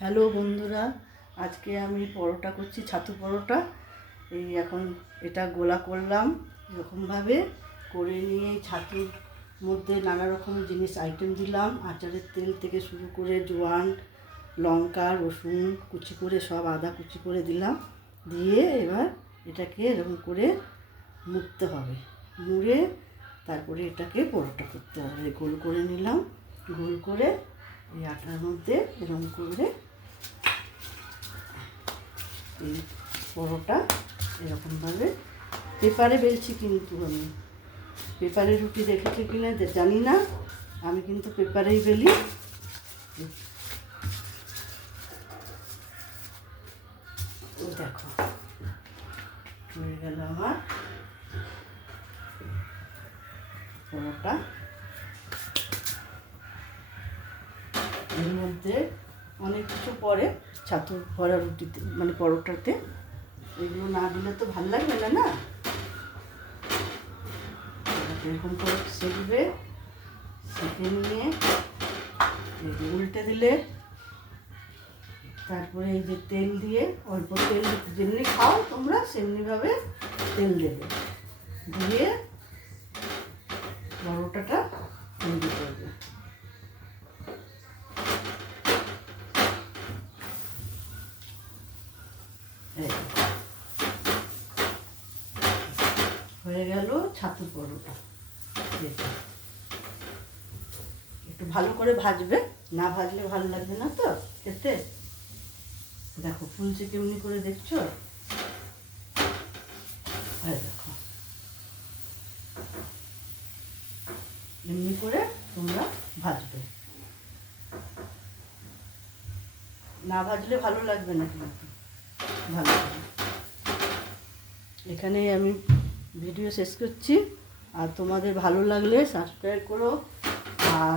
Hello বন্ধুরা, আজকে আমি পরোটা করছি, ছাতু পরোটা। এই এখন এটা গোলা করলাম এরকমভাবে করে নিয়ে ছাতুর মধ্যে নানা রকম জিনিস আইটেম দিলাম, আচারের তেল থেকে শুরু করে জোয়ান, লঙ্কা, রসুন কুচি করে সব আদা কুচি করে দিলাম। দিয়ে এবার এটাকে এরকম করে মুড়তে হবে, মুড়ে তারপরে এটাকে পরোটা করতে হবে। গোল করে নিলাম, গোল করে এই আটার মধ্যে এরকম করে এই পরোটা এরকমভাবে পেপারে বেলছি। কিন্তু আমি পেপারে রুটি দেখেছি কিনা জানি না, আমি কিন্তু পেপারেই বেলি। দেখো হয়ে গেল আমার পরোটা। এর মধ্যে অনেক কিছু পড়ে ছাতু ভরা রুটিতে, মানে পরোটাতে। এগুলো না দিলে তো ভালো লাগবে না, না? এরকম করে সেঁকবে, সেঁকে নিয়ে উল্টে দিলে তারপরে এই যে তেল দিয়ে, অল্প তেল যেমনি খাও তোমরা সেমনিভাবে তেল দেবে, দিয়ে পরোটাটা তৈরি করবে। হয়ে গেল ছাতু পরোটা। একটু ভালো করে ভাজবে, না ভাজলে ভালো লাগবে না তো খেতে। দেখো ফুলছে কেমনি করে, দেখছো? দেখো এমনি করে তোমরা ভাজবে, না ভাজলে ভালো লাগবে না, কিন্তু ভালো লাগবে। এখানেই আমি ভিডিও শেষ করছি। আর তোমাদের ভালো লাগলে সাবস্ক্রাইব করো। আর